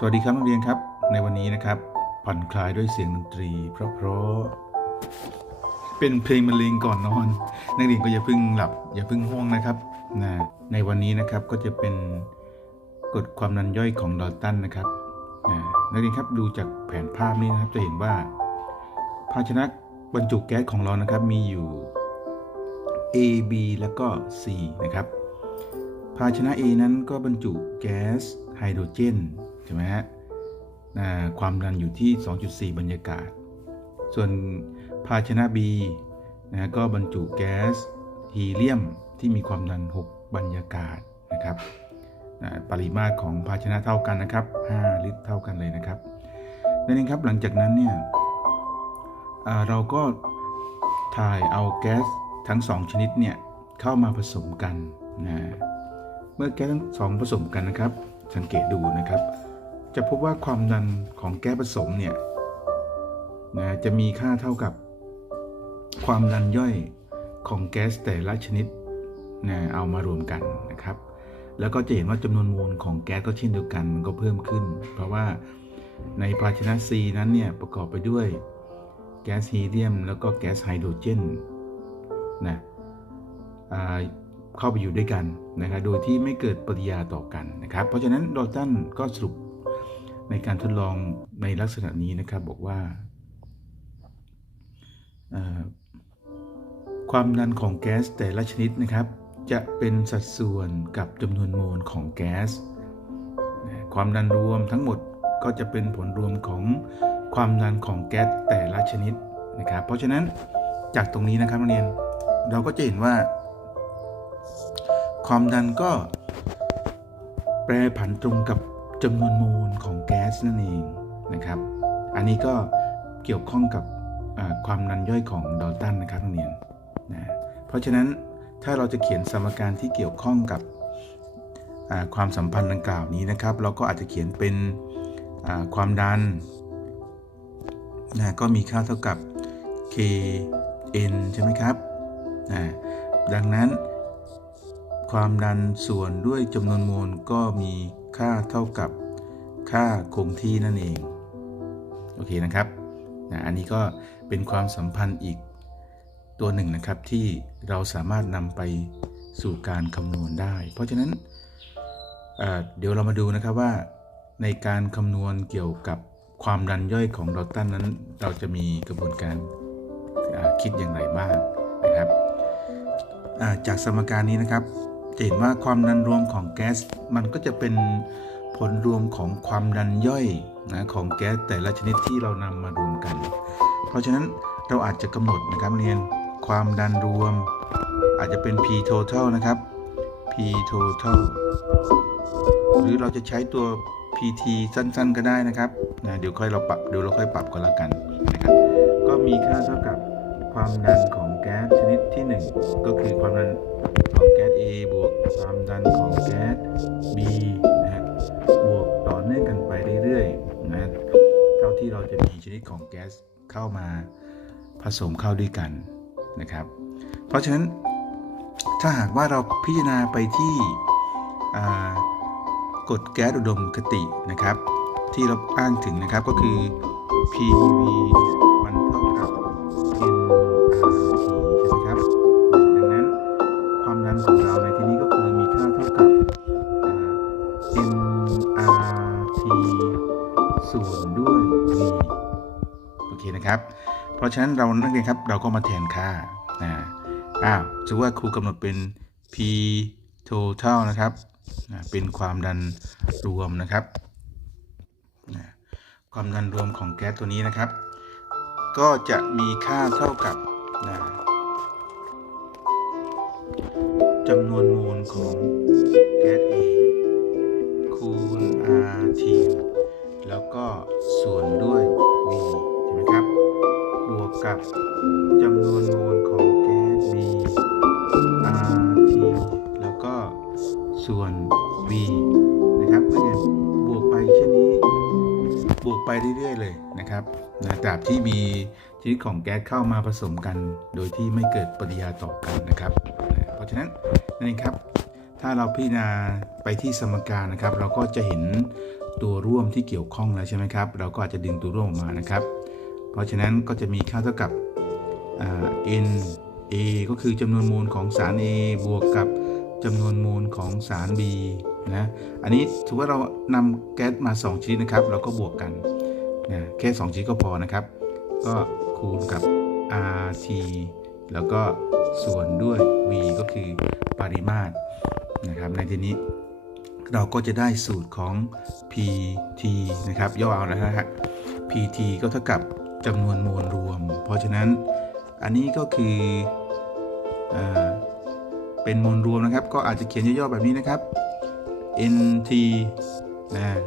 สวัสดีครับนักเรียนครับ ในวันนี้นะครับผ่อนคลายด้วยเสียงดนตรี เพราะๆเป็นเพลงบรรเลงก่อนนอน นักเรียนก็อย่าเพิ่งหลับอย่าเพิ่งห่วงนะครับนะในวันนี้นะครับก็จะเป็นกฎความดันย่อยของดอลตันนะครับนะนักเรียนครับดูจากแผนภาพนี้นะครับจะเห็นว่า ภาชนะบรรจุแก๊สของเรานะครับมีอยู่ A B แล้วก็ C นะครับ ภาชนะ A นั้นก็บรรจุแก๊สไฮโดรเจน ใช่ไหมฮะความดันอยู่ที่ 2.4 บรรยากาศ ส่วนภาชนะ B นะฮะก็บรรจุแก๊สฮีเลียมที่มีความดัน 6 บรรยากาศนะครับอ่าปริมาตรของภาชนะเท่ากันนะครับ 5 ลิตรเท่ากันเลยนะครับนั่นเองครับหลังจากนั้นเนี่ยเราก็ถ่ายเอาแก๊สทั้ง 2 ชนิดเนี่ยเข้ามาผสมกันนะเมื่อแก๊สทั้งสองผสมกันนะครับ สังเกตดูนะครับ จะพบว่าความดันของแก๊สผสมเนี่ยนะจะมีค่าเท่ากับความดันย่อยของแก๊สแต่ละชนิดนะเอามารวมกันนะครับ แล้วก็จะเห็นว่าจำนวนโมลของแก๊สก็เช่นเดียวกันมันก็เพิ่มขึ้น เพราะว่าในภาชนะ C นั้นเนี่ยประกอบไปด้วยแก๊สฮีเลียม แล้วก็แก๊สไฮโดรเจนนะเข้าไปอยู่ด้วยกันนะครับโดยที่ไม่เกิดปฏิกิริยาต่อกันนะครับ เพราะฉะนั้นดอลตันก็สรุป ในการทดลองในลักษณะนี้นะครับบอกว่า ความดันของแก๊สแต่ละชนิดนะครับ จะเป็นสัดส่วนกับจำนวนโมลของแก๊ส ความดันรวมทั้งหมดก็จะเป็นผลรวมของความดันของแก๊สแต่ละชนิดนะครับ เพราะฉะนั้นจากตรงนี้นะครับนักเรียนเราก็จะเห็นว่า ความดันก็แปรผันตรงกับ จำนวนโมลของแก๊สนั่นเองนะครับ อันนี้ก็เกี่ยวข้องกับความดันย่อยของดอลตันนะครับนักเรียนนะเพราะฉะนั้นถ้าเราจะเขียนสมการที่เกี่ยวข้องกับความสัมพันธ์ดังกล่าวนี้นะครับ เราก็อาจจะเขียนเป็นความดันนะก็มีค่าเท่ากับ k n ใช่ไหมครับนะดังนั้น ความดันส่วนด้วยจำนวนโมลก็มี ค่าเท่ากับค่าคงที่นั่นเอง โอเคนะครับนะอันนี้ก็เป็นความสัมพันธ์อีกตัวหนึ่งนะครับที่เราสามารถนำไปสู่การคำนวณได้ เพราะฉะนั้นเเดี๋ยวเรามาดูนะครับว่า ในการคำนวณเกี่ยวกับความดันย่อยของดอลตันนั้น เราจะมีกระบวนการคิดอย่างไรบ้างนะครับจากสมการนี้นะครับ จะเห็นว่าความดันรวมของแก๊สมันก็จะเป็นผลรวมของความดันย่อยนะของแก๊สแต่ละชนิดที่เรานำมารวมกัน เพราะฉะนั้นเราอาจจะกำหนดนะครับเรียนความดันรวม อาจจะเป็น p total นะครับ p total หรือเราจะใช้ตัว pt สั้นๆ ก็ได้นะครับนะเดี๋ยวค่อยเราปรับเดี๋ยวเราค่อยปรับก็แล้วกันนะครับ ก็มีค่าเท่ากับความดันของ แก๊สชนิดที่ 1 ก็คือความดันของแก๊ส A บวกความดันของแก๊ส B นะฮะบวกต่อเนื่องกันไปเรื่อยๆนะเท่าที่เราจะมีชนิดของแก๊สเข้ามาผสมเข้าด้วยกันนะครับ เพราะฉะนั้นถ้าหากว่าเราพิจารณาไปที่กฎแก๊สอุดมคตินะครับ ที่เราอ้างถึงนะครับก็คือ PV โอเคนะครับ เพราะฉะนั้นเรานักเรียนครับเราก็มาแทนค่านะอ้าวสมมติว่าครูกำหนดเป็น P total นะครับนะเป็นความดันรวมนะครับนะความดันรวมของแก๊สตัวนี้นะครับ ก็จะมีค่าเท่ากับนะจำนวนม จำนวนโมลของแก๊ส B RT แล้วก็ส่วน V นะครับก็จะบวกไปเช่นนี้ บวกไปเรื่อยๆเลยนะครับนะตราบที่มีชนิดของแก๊สเข้ามาผสมกัน โดยที่ไม่เกิดปฏิกิริยาต่อกันนะครับนะเพราะฉะนั้นนั่นเองครับ ถ้าเราพิจารณาไปที่สมการนะครับ เราก็จะเห็นตัวร่วมที่เกี่ยวข้องแล้วใช่ไหมครับ เราก็อาจจะดึงตัวร่วมออกมานะครับ เพราะฉะนั้นก็จะมีค่าเท่ากับ n a ก็คือจำนวนโมลของสาร A บวกกับจำนวนโมลของสาร B นะ อันนี้ถือว่าเรานำแก๊สมา 2 ชนิดนะครับ เราก็บวกกันนะแค่ 2 ชนิดก็พอนะครับ ก็คูณกับ RT แล้วก็ส่วนด้วย V ก็คือปริมาตรนะครับในที่นี้เราก็จะได้สูตรของ PT นะครับย่อเอาแล้วนะฮะ PT ก็เท่ากับจำนวนโมลรวม เพราะฉะนั้น อันนี้ก็คือเอเป็นโมลรวมนะครับ ก็อาจจะเขียนย่อๆแบบนี้นะครับ NT นะ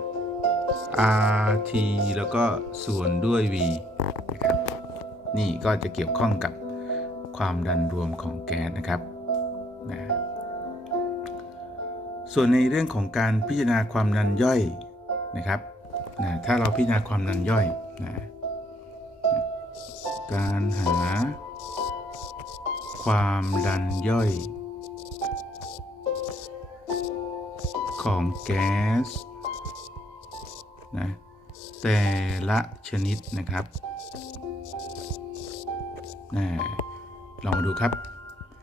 RT แล้วก็ส่วนด้วย V นะครับนี่ก็จะเกี่ยวข้องกับความดันรวมของแก๊สนะครับนะส่วนในเรื่องของการพิจารณาความดันย่อยนะครับนะถ้าเราพิจารณาความดันย่อยนะ การหา ความดันย่อย ของแก๊สนะแต่ละชนิดนะครับนะลองมาดูครับ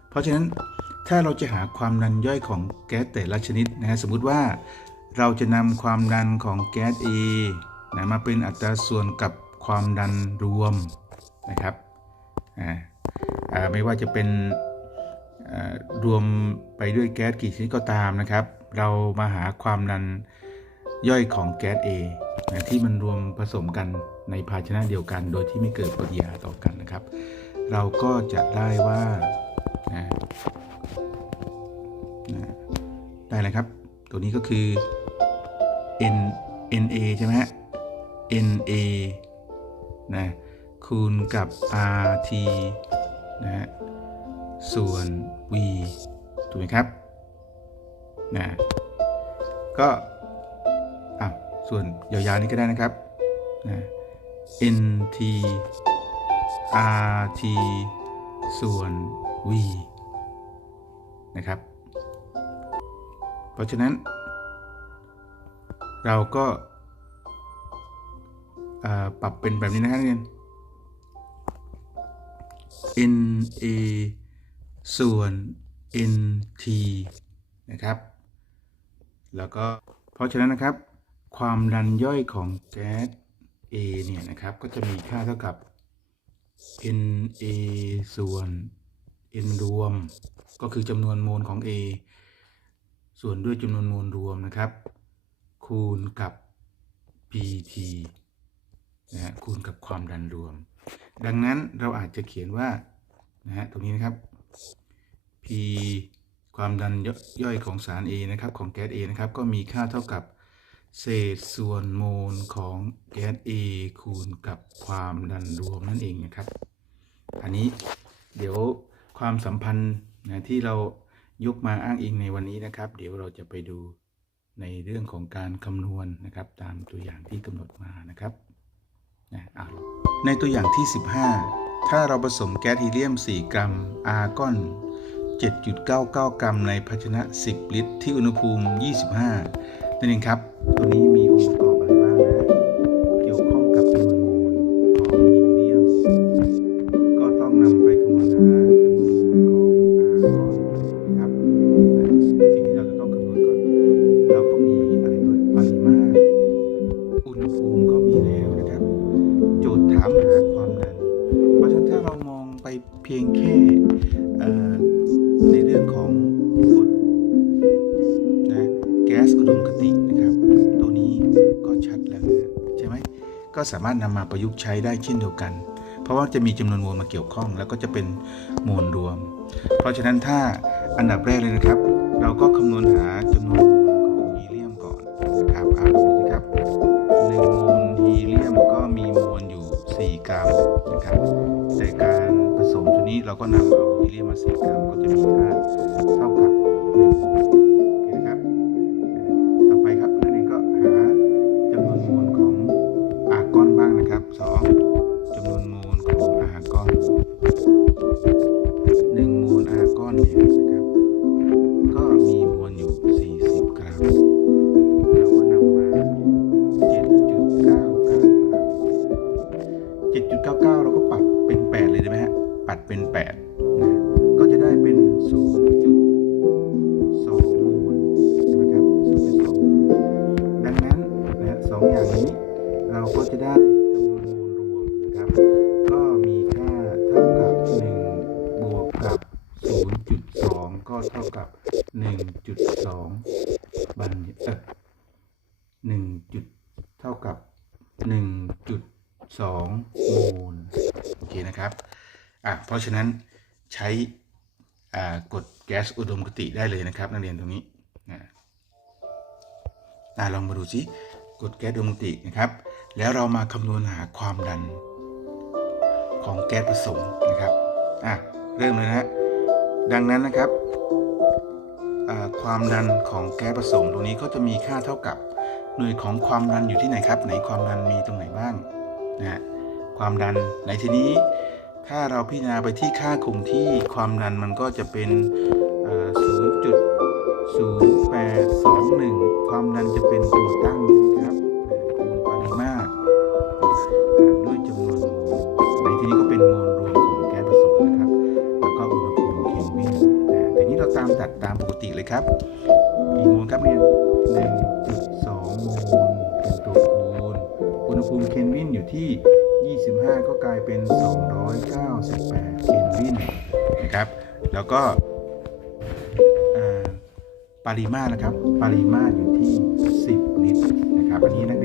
เพราะฉะนั้นถ้าเราจะหาความดันย่อยของแก๊สแต่ละชนิดนะฮะสมมุติว่าเราจะนำความดันของแก๊ส A นะมาเป็นอัตราส่วนกับความดันรวม นะครับอ่าไม่ว่าจะเป็นรวมไปด้วยแก๊สกี่ชนิดก็ตามนะครับ เรามาหาความดันย่อยของแก๊ส A นะที่มันรวมผสมกันในภาชนะเดียวกัน โดยที่ไม่เกิดปฏิกิริยาต่อกันนะครับ เราก็จะได้ว่านะนะได้เลยครับ ตัวนี้ก็คือ n na ใช่ไหมฮะ na นะ คูณกับ rt นะฮะส่วน v ถูกไหมครับนะก็อะส่วนยาวๆนี้ก็ได้นะครับนะ nt rt ส่วน v นะครับ เพราะฉะนั้น เราก็ปรับเป็นแบบนี้นะครับนักเรียน n a ส่วน n t นะครับ แล้วก็เพราะฉะนั้นนะครับ ความดันย่อยของแก๊ส A เนี่ยนะครับ ก็จะมีค่าเท่ากับ n a ส่วน n รวม ก็คือจำนวนโมลของ A ส่วนด้วยจำนวนโมลรวมนะครับ คูณกับ pt นะฮะคูณกับความดันรวม ดังนั้นเราอาจจะเขียนว่านะฮะตรงนี้นะครับ p ความดันย่อยของสาร A นะครับของแก๊ส A นะครับก็มีค่าเท่ากับเศษส่วนโมลของแก๊ส A คูณกับความดันรวมนั่นเองนะครับ อันนี้เดี๋ยวความสัมพันธ์นะที่เรายกมาอ้างอิงในวันนี้นะครับ เดี๋ยวเราจะไปดูในเรื่องของการคำนวณนะครับ ตามตัวอย่างที่กำหนดมานะครับ นะในตัวอย่างที่ 15 ถ้าเราผสมแก๊สฮีเลียม 4 กรัม อาร์กอน 7.99 กรัมในภาชนะ 10 ลิตร ที่อุณหภูมิ 25 นั่นเองครับ ตัวนี้มีองค์ พียงแค่ในเรื่องของกฎนะแก๊สอุดมคตินะครับ ตัวนี้ก็ชัดแล้วใช่ไหมก็สามารถนำมาประยุกต์ใช้ได้เช่นเดียวกัน เพราะว่าจะมีจำนวนโมลมาเกี่ยวข้อง แล้วก็จะเป็นโมลรวม เพราะฉะนั้นถ้าอันดับแรกเลยนะครับ เราก็คำนวณหาจำนวน เราก็นำเอาฮีเลียมมา4กรัมก็จะมีค่าเท่ากับ 2อย่างนี้เราก็จะได้จำนวนโมลรวมนะครับ ก็มีค่าเท่ากับ 1 บวกกับ 0.2 ก็เท่ากับ 1.2 บัญเออ1จุดเท่ากับ 1.2โมลโอเคนะครับอะเพราะฉะนั้นใช้อ่ากดแก๊สอุดมคติได้เลยนะครับ นักเรียนตรงนี้นะอะลองมาดูสิ กดแก๊สอุดมตินะครับ แล้วเรามาคำนวณหาความดัน ของแก๊สผสมนะครับอะเริ่มเลยนะดังนั้นนะครับความดันของแก๊สผสมตรงนี้ก็จะมีค่าเท่ากับหน่วยของความดันอยู่ที่ไหนครับ ไหนความดันมีตรงไหนบ้างนะฮะความดันในที่นี้ถ้าเราพิจารณาไปที่ค่าคงที่ความดันมันก็จะเป็น 0.0821 ความดันจะเป็นตัวตั้ง ตาตามจัดตามปกติเลยครับกี่โมลครับเรียน1.2โมลเป็นตัวคูณอุณหภูมิเคลวินอยู่ที่ 25 ก็กลายเป็น 298 เคลวินนะครับ แล้วก็ปริมาตรนะครับ ปริมาตรอยู่ที่ 10 ลิตรนะครับ อันนี้นะ